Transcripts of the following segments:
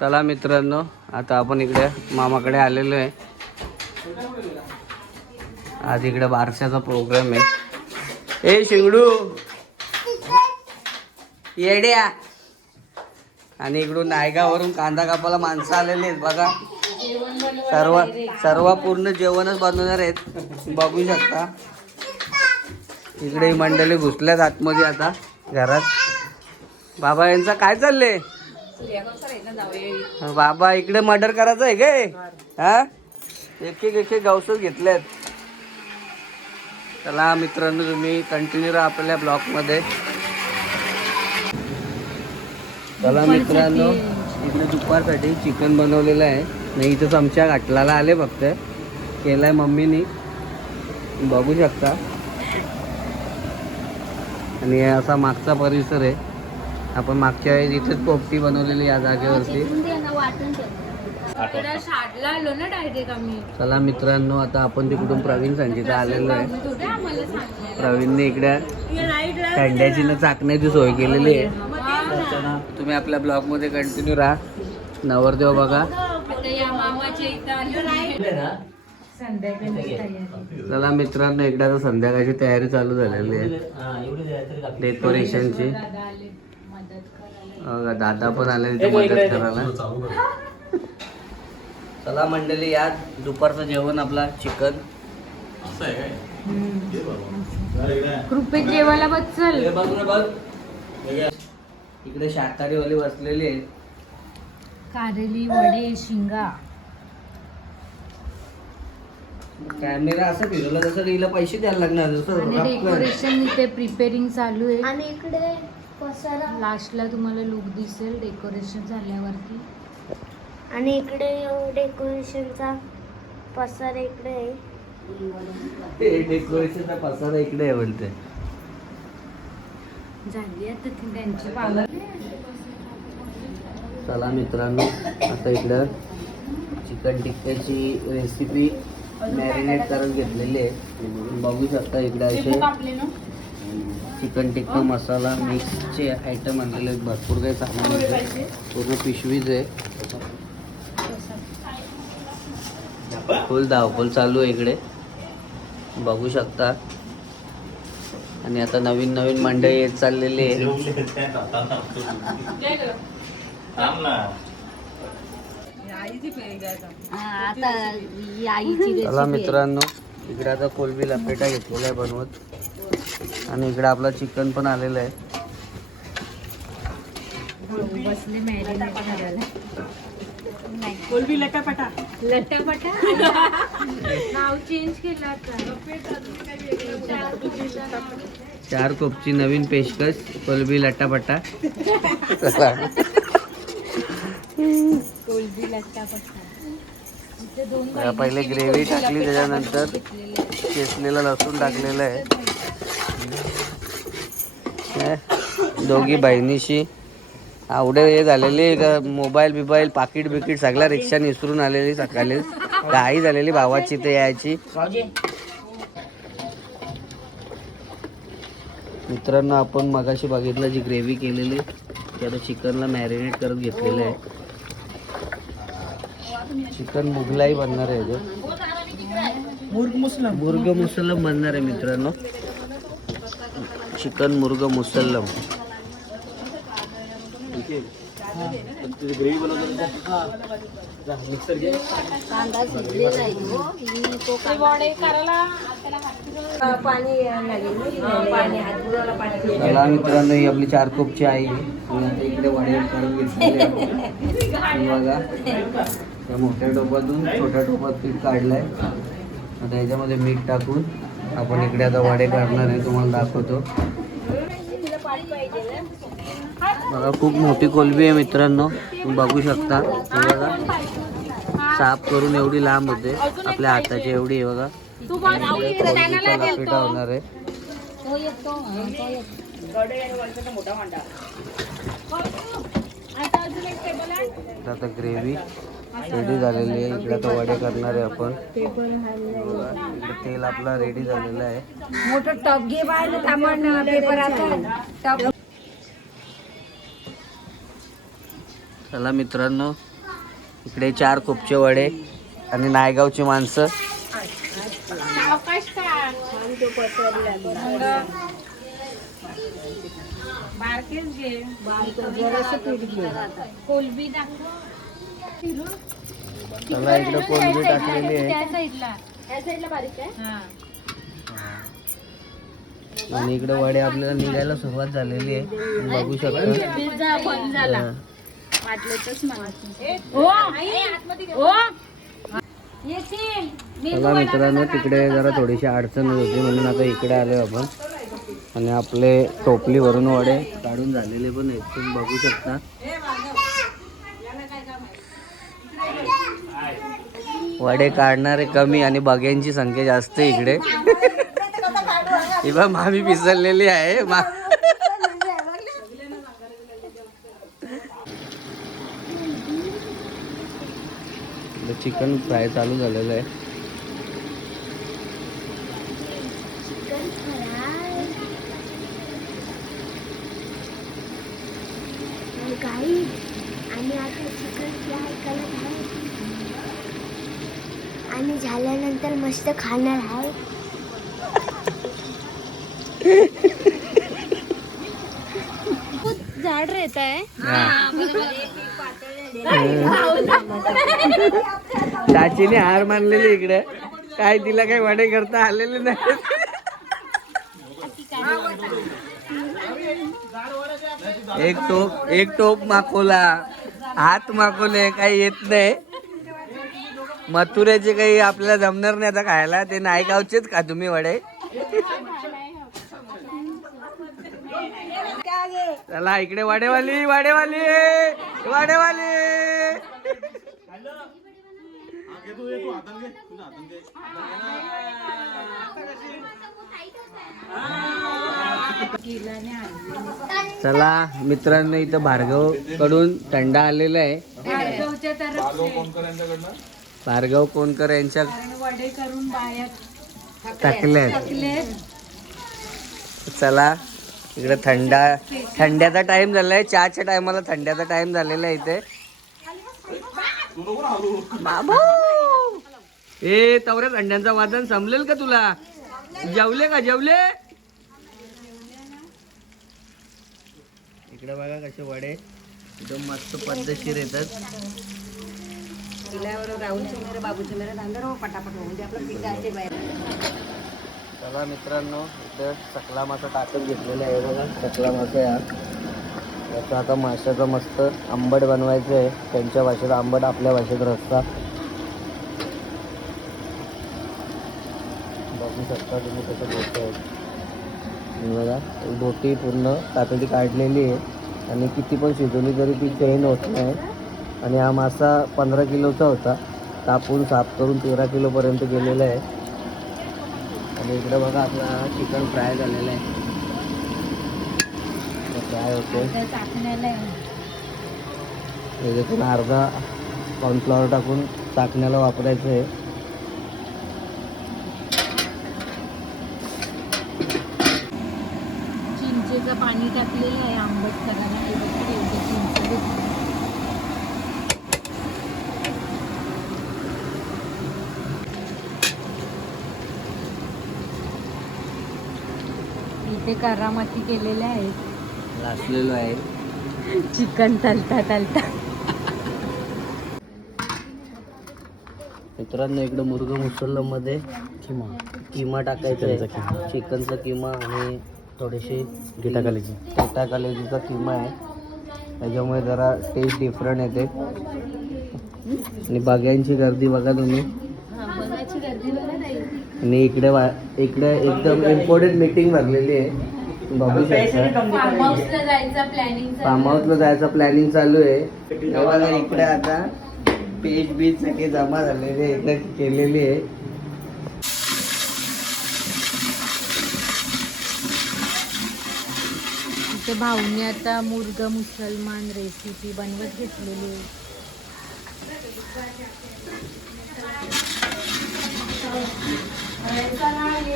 चला मित्रांनो, आता आपण इकडे मामाकडे आलेलो आहे. आज इकडे बारशाचा प्रोग्राम आहे. ए शिंगडू येड्या. आणि इकडून नायगावरून कांदा कापायला माणसं आलेली आहेत बघा. सर्व पूर्ण जेवणच बनवणार आहेत, बघू शकता. इकडे ही मंडळी घुसल्यात आतमध्ये आता घरात. बाबा यांचा काय चाललंय? बाबा इकडे मर्डर करायचं आहे काय? हा, एक एक गावसच घेतल्यात. चला मित्रांनो, तुम्ही कंटिन्यू राहा आपल्या ब्लॉग मध्ये. चला मित्रांनो, इकडे दुपारसाठी चिकन बनवलेलं आहे. नाही इथंच आमच्या घाटलाला आले, फक्त केलाय मम्मीनी, बघू शकता. आणि असा मागचा परिसर आहे. आपण मागच्या वेळेस इथेच पोपटी बनवलेली या जागेवरती. चला मित्रांनो, आता आपण तिकडून प्रवीण संजीचा आलेलो आहे. प्रवीणने इकडे थंड्याची न चाकण्याची सोय केलेली आहे. तुम्ही आपल्या ब्लॉग मध्ये कंटिन्यू राहा. नवरदेव बघा. चला मित्रांनो, इकडे आता संध्याकाळची तयारी चालू झालेली आहे डेकोरेशनची. दादा पण आले मदत करायला. चला मंडळी, या दुपारचं जेवण आपला चिकन. कृपेत जेवायला बसल. इकडे शाकाहारी वाली बसलेली आहे. कारेली, वडे, शिंगा. कॅमेरा असं फिरवला जसं हिला पैसे द्यायला लागणार. आणि डेकोरेशन इथे प्रिपेरिंग चालू आहे. आणि इकडे पसारा, लास्टला तुम्हाला लुक दिसेल डेकोरेशन झाल्यावरती. आणि इकडे डेकोरेशनचा पसारा इकडे आहे. डेकोरेशनचा पसारा इकडे आहे बोलते. झाली आता त्यांची पावलं. चला मित्रांनो, आता इकडं चिकन टिक्क्याची रेसिपी मॅरिनेट करून घेतलेली आहे. बघू शकता इकडे असे चिकन टिक्का मसाला मिक्सचे आयटम आणलेले आहेत. भरपूर काही सामान आहे, पूर्ण पिशवीच आहे. फुल धावपळ चालू आहे इकडे, बघू शकता. आणि आता नवीन नवीन मंडळी येत चाललेली आहे. चला मित्रांनो, इकडे आता कोलबी लपेटा घेतलेला आहे बनवत. आणि इकडे आपला चिकन पण आलेलं आहे. बसले मॅरिनेट करायला. कोलबी लटापटा. नाव चेंज केलं आता. 4 कोपची नवीन पेशकश, कोलबी लट्टापट्टा. कोलबी लट्टापट्टा. पहिले ग्रेव्ही टाकली, त्याच्यानंतर चेचलेला लसूण टाकलेलं आहे. दोघी बहिणीशी आवडे हे झालेली का मोबाईल बिबाईल पाकिट बिकीट सगळ्या रिक्षा निसरून आलेली. सकाळी काही झालेली भावाची ते यायची. मित्रांनो, आपण मगाशी बघितलं जी ग्रेव्ही केलेली, त्याला चिकनला मॅरिनेट करत घेतलेलं आहे. चिकन मुगलाई बनणार आहे, मुर्ग मुसल्लम बनणार आहे मित्रांनो. चिकन मुर्ग मुसल्लम. चला मित्रांनो, ही आपली 4 कोपची आई आहे. इकडे वडे करून घेतलेले बघा. त्या मोठ्या टोपातून छोट्या टोपात पीठ काढलंय. आता याच्यामध्ये मीठ टाकून आपण इकडे आता वडे करणार आहे, तुम्हाला दाखवतो. बघा, खूप मोठी कोलबी आहे मित्रांनो, तुम्ही बघू शकता. बघा, साफ करून एवढी लांब होते, आपल्या हाताची एवढी आहे बघा. कोलबीचा लपेटा होणार आहे. आता ग्रेव्ही रेडी झालेली आहे. इकडे आता वडे करणार आहे आपण. इकडे तेल आपला रेडी झालेलं आहे. मोठं टप घे बाहेर सामान पेपर आता. चला मित्रांनो, इकडे 4 कोपचे वडे आणि नायगावची माणसं. चला इकडे कोलबी टाकलेली आहे आणि इकडे वडे आपल्याला निघायला सुरुवात झालेली आहे. बघू शकता. चला मित्रांनो, तिकडे जरा थोडीशी अडचण होती म्हणून आता इकडे आलोय आपण. आणि आपले टोपली भरून वडे काढून झालेले पण आहेत, तुम्ही बघू शकता. वडे काढणारे कमी आणि बघ्यांची संख्या जास्त आहे इकडे. ही बघ मामी पिसरलेली आहे. चिकन फ्राय चालू झालेलं आहे. आणि आता चिकन फ्राय करत आहे आणि झाल्यानंतर मस्त खाणार आहे. झाड रहता है. चाचीने हार मानलेली इकडे. काय तिला काही वडे करता आलेले नाही. एक टोप माकोला, हात माकोले काही येत नाही. मथुऱ्याचे काही आपल्याला जमणार नाही आता खायला. ते नायगावचेच का तुम्ही वडे. चला इकडे वडेवाली वडेवाली वडेवाली. चला मित्रांनो, इथं भार्गव कडून थंडा आलेला आहे. भार्गव कोणकर यांच्या वडे करून बाहेर टाकले. चला इकडे थंड्याचा टाइम झालाय. चहाच्या टायमाला थंड्याचा टाइम झालेला आहे इथे. ए तवऱ्या थंड्यांचा वादन संपलेल का तुला. जेवले का जेवले. इकडे बघा कसे वडे एकदम मस्त पद्धतशीर येतात. चला मित्रांनो, इथे सकला मासा टाकून घेतलेला आहे बघा. सकला मासा याचा आता माशाचा मस्त आंबट बनवायचं आहे. त्यांच्या भाषेत आंबट, आपल्या भाषेत रस्सा. बघू शकता तुम्ही कसं बोट आहेत बघा. बोटी पूर्ण तातडी काढलेली आहे आणि किती पण शिजवली तरी ती चैन होत नाही. आणि हा मासा 15 किलोचा होता. कापून साफ करून 13 किलोपर्यंत गेलेला आहे. आणि इकडे बघा आपला चिकन फ्राय झालेला आहे. फ्राय होते त्याच्यातून अर्धा कॉर्नफ्लॉवर टाकून टाकण्याला वापरायचं आहे. चिंचेचं पाणी टाकलेलं आहे आंबट करायला. इथे करामती केलेल्या आहेत. लासलेलो आहे चिकन तलता तलता. मित्रांनो, इकडं मुर्गा मुसल्लममध्ये किमा टाकायचा आहे. चिकनचा किमा आणि थोडीशी कलेजीचा किमा आहे. त्याच्यामुळे जरा टेस्ट डिफरंट येते. आणि बाग्यांची गर्दी बघा तुम्ही. आणि इकडे एकदम इम्पॉर्टंट मीटिंग भरलेली आहे. बघू शकता. फार्म हाऊसला जायचं प्लॅनिंग चालू आहे. बघा इकडे आता पेज बीज सगळे जमा झालेले इकडे केलेली आहे. इथे भाऊने आता मुर्गा मुसलमान रेसिपी बनवत घेतलेली आहे.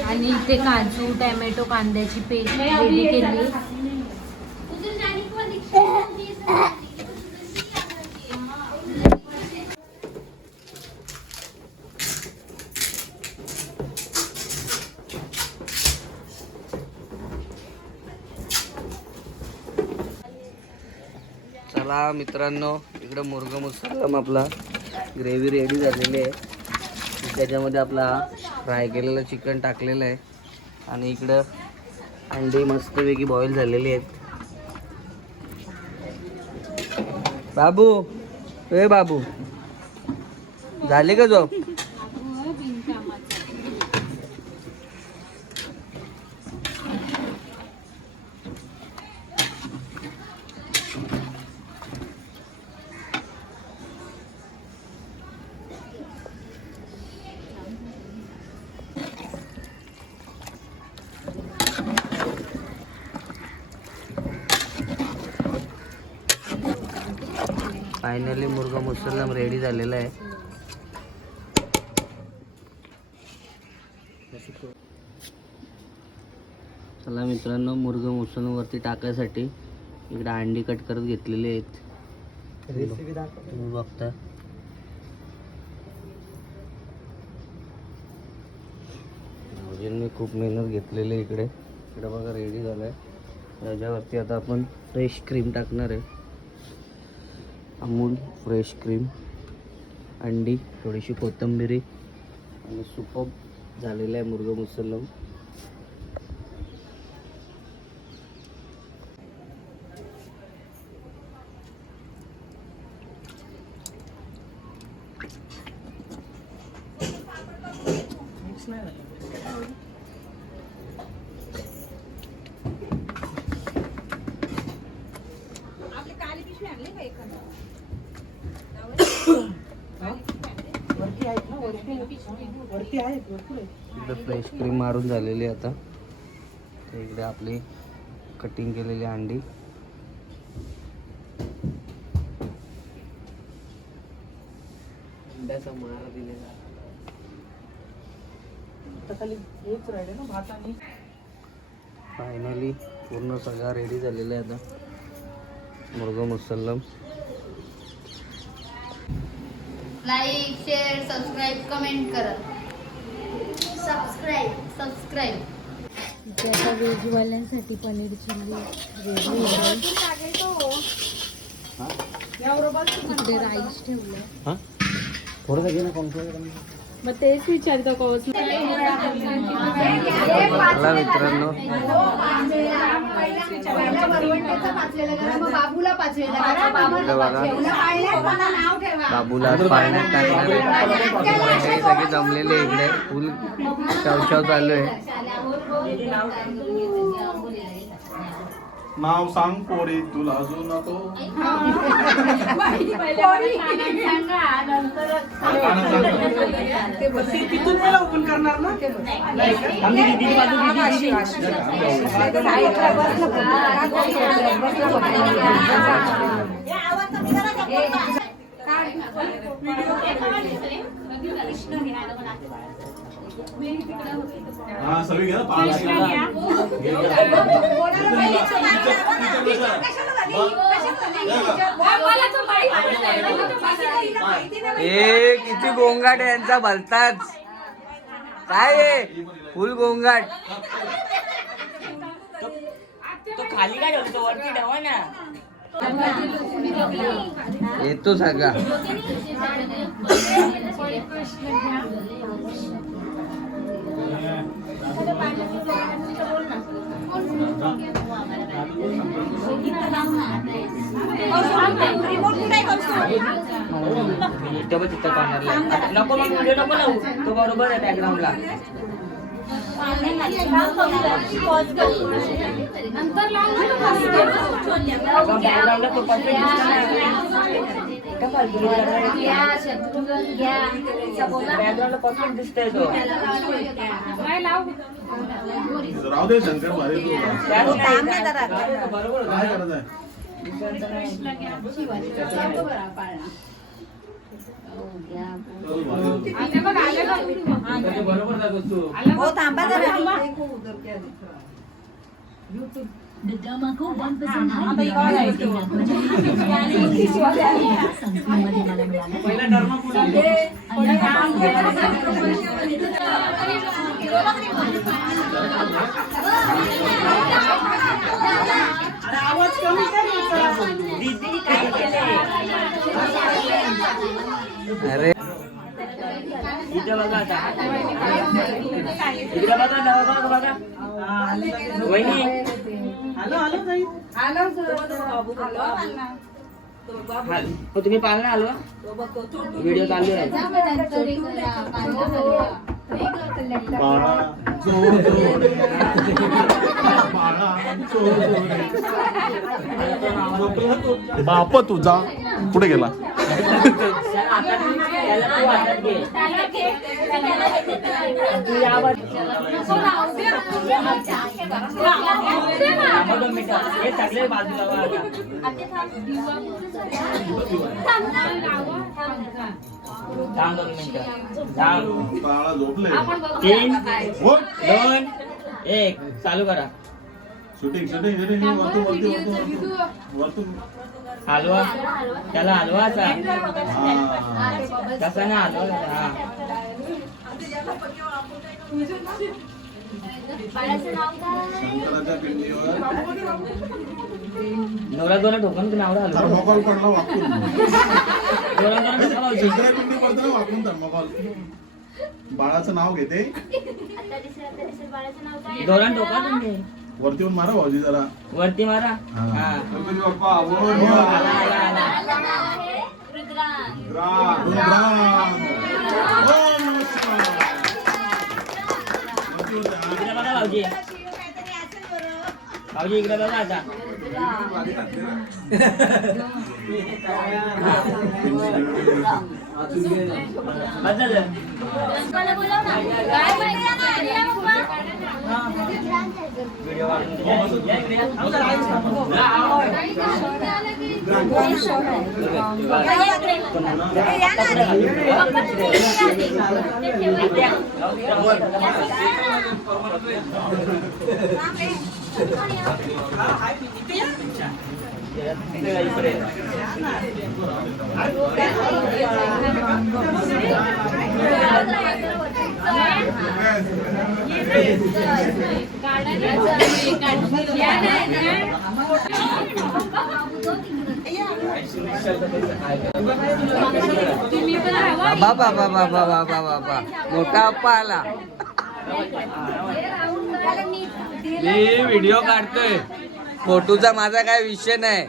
आणि इथे काजू, टॅमॅटो, कांद्याची पेस्ट रेडी केली. चला मित्रांनो, इकडं मुर्गा मुसलम आपला ग्रेव्ही रेडी झालेली आहे. त्याच्यामध्ये आपला फ्राय केलेलं चिकन टाकलेलं आहे आणि इकडं अंडी मस्तपैकी बॉईल झालेली आहेत. बाबू, ए बाबू, झाली का झोप? फायनली मुर्गा मुसलम रेडी झालेला आहे. चला मित्रांनो, मुर्गा मुसलम वरती टाकायसाठी इकडे अंडी कट करत घेतलेली आहेत. तुम्ही बघता भाऊजींनी खूप मेहनत घेतलेली आहे. इकडे बघा रेडी झालाय. याच्यावरती आता आपण फ्रेश क्रीम टाकणार आहे. अमूल फ्रेश क्रीम, अंडी, थोडीशी कोथिंबीर आणि सुपर्ब झालेला आहे मुर्गा मुसलम. इकडे फ्रेश क्रीम मारून झालेली आहे. आता इकडे आपली कटिंग केलेली अंडी, अंड्याचा मारा दिलेला. फायनली पूर्ण सगळा रेडी झालेला आहे आता मुर्गा मुसलम. लाईक, शेअर, सबस्क्राईब, कमेंट करा. सबस्क्राईब. आता व्हेजवाल्यांसाठी पनीर चिल्ली रेडी इकडे राईस ठेवलं. थोडं घे ना कॉन्फ्लोअर. मग तेच विचारतो कोच. चला मित्रांनो, बाबूला पाण्यात टाकणार आहे. सगळे जमलेले इकडे फुल शवशव चालू आहे. नाव सांग पोरी तुला अजून नको. तिथून मला ओपन करणार ना. हा सगळी घ्या ए किती गोंगाट आहे यांचा भलताच. काय आहे फुल गोंगाट. तो खाली काय ठेवतो, वरती ठेवा ना. येतो सगळा. नको मग व्हिडिओ नको लावू, तो बरोबर आहे बॅकग्राऊंडला. बॅकग्राऊंडला तो बॅकग्राऊंडला परफेक्ट दिसतोय तो. राहू दे शंकर भारी तू. बरोबर काय करत आहे. आवाज कमी कर. अरे इथे बघा आता इकडे बघा वहिनी तुम्ही पाहिलं ना हलवा व्हिडिओ चालू आहे बाळा जोर जोर बाळा जोर जोर बाप तुझा कुठे गेला बाळा झोपले 3 2 1 चालू करा शूटिंग शूटिंग शूटिंग वरतून हलवा त्याला हलवाचा हा कसा ना हलवा हा शंकराच्या पिंडीवर नवरा दोन ठोकून नाव हलवा थर्मोकॉल पडला वाकून दोन ठोका भाऊजी शंकरा पिंडी पडताना वाकून थर्मोकॉल बाळाचं नाव घेते दोन ठोका तुम्ही वरती येऊन मारा भाऊजी जरा वरती मारा हा. हा गणपती बाप्पा आला, आला, आला. रुद्राम. ओम नमः इकडे बघा भाऊजी भाऊजी इकडे बघा आता बदल बाबा बाबा बाबा बाबा मोठा अप्पा आला मी व्हिडिओ काढतोय फोटोचा माझा काय विषय नाही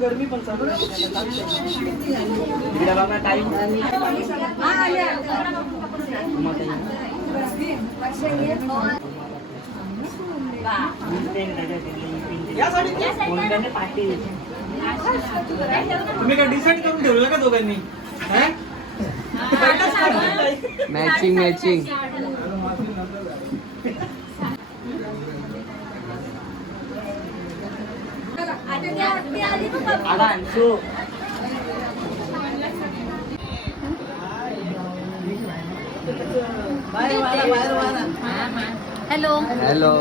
गरमी पण चालू तुम्ही काय डिसाईड करून ठेवलं का दोघांनी मॅचिंग मॅचिंग हॅलो हॅलो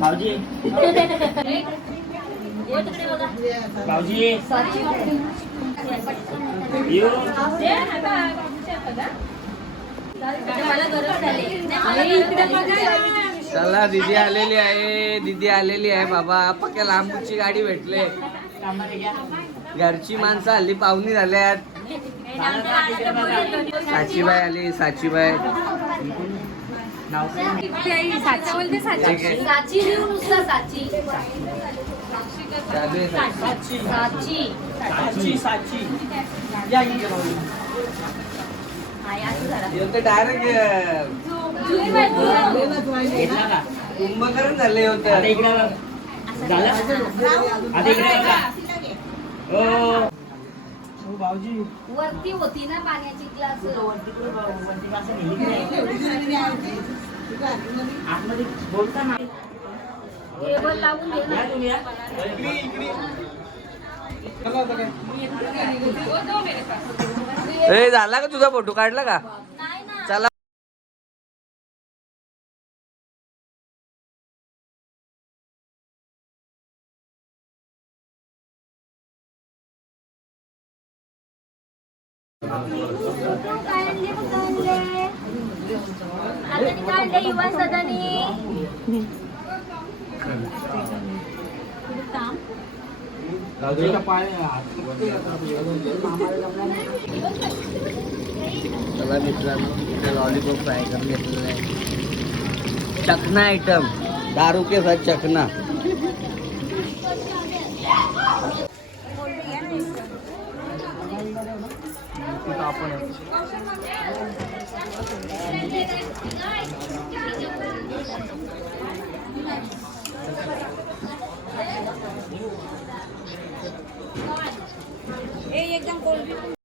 भाऊजी भाऊजी मला गरज झाली चला दीदी आलेली आहे, दीदी आलेली आहे बाबा. पक्या लांबूची गाडी भेटले. घरची माणसं हल्ली पाहुणी झाल्यात. साचीबाई आली, साचीबाई. ठीक आहे. साची लिहू नुसतं साची. चालू आहे साची. साची. साची साची या इकडे भाऊ. होते डायरेक्ट घेतला का कुंभकर्ण झाले होते. आता इकडे बघ. झालं आता इकडे बघा. हो भाऊजी वरती होती ना पाण्याची ग्लास. वरती असं नेली नाही. आतमध्ये बोलता ना. टेबल लावून घे ना. या तुम्ही या. ए झाला का तुझा फोटो काढला का? चला काढले युवा सदनी. चला मित्रांनो, इथे लॉलीपॉप फ्राय करून घेतलेला आहे. चखना आइटम, दारू के साथ चखना. एकदम कोल्ड